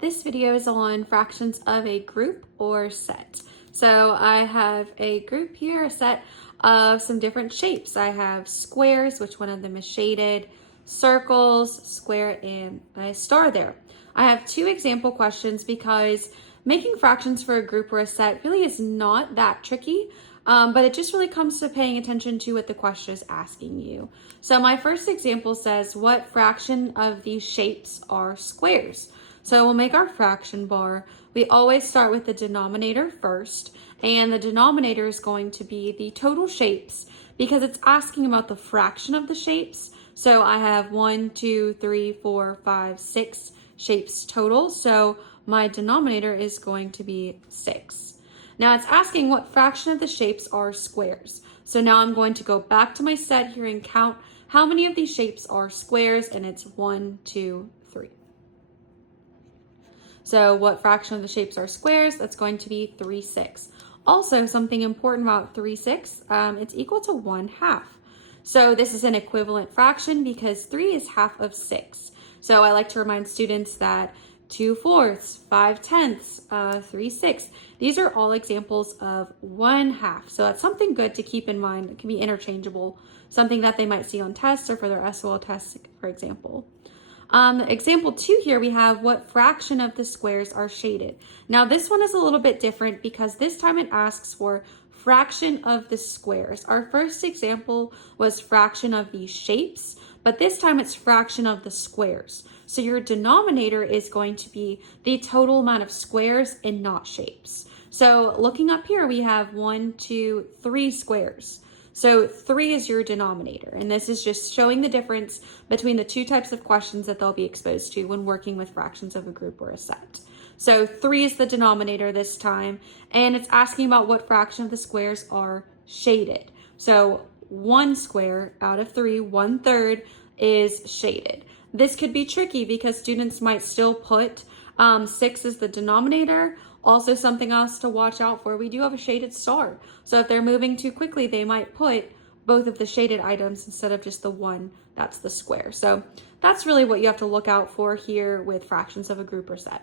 This video is on fractions of a group or set. So I have a group here, a set of some different shapes. I have squares, which one of them is shaded, circles, square, and a star there. I have two example questions because making fractions for a group or a set really is not that tricky. But it just really comes to paying attention to what the question is asking you. So my first example says, what fraction of these shapes are squares? So we'll make our fraction bar. We always start with the denominator first, and the denominator is going to be the total shapes because it's asking about the fraction of the shapes. So I have 1, 2, 3, 4, 5, 6 shapes total. So my denominator is going to be 6. Now it's asking what fraction of the shapes are squares. So now I'm going to go back to my set here and count how many of these shapes are squares, and it's 1, 2, 3. So what fraction of the shapes are squares? That's going to be 3/6. Also, something important about 3/6, it's equal to 1/2. So this is an equivalent fraction because 3 is half of 6. So I like to remind students that 2/4, 5/10, 3/6. These are all examples of 1/2. So that's something good to keep in mind. It can be interchangeable, something that they might see on tests or for their SOL tests, for example. Example 2 here, we have what fraction of the squares are shaded. Now this one is a little bit different because this time it asks for fraction of the squares. Our first example was fraction of these shapes, but this time it's fraction of the squares. So your denominator is going to be the total amount of squares and not shapes. So looking up here, we have 1, 2, 3 squares. So 3 is your denominator, and this is just showing the difference between the two types of questions that they'll be exposed to when working with fractions of a group or a set. So 3 is the denominator this time, and it's asking about what fraction of the squares are shaded. So 1 square out of 3, 1/3, is shaded. This could be tricky because students might still put 6 as the denominator. Also, something else to watch out for, we do have a shaded star. So if they're moving too quickly, they might put both of the shaded items instead of just the one that's the square. So that's really what you have to look out for here with fractions of a group or set.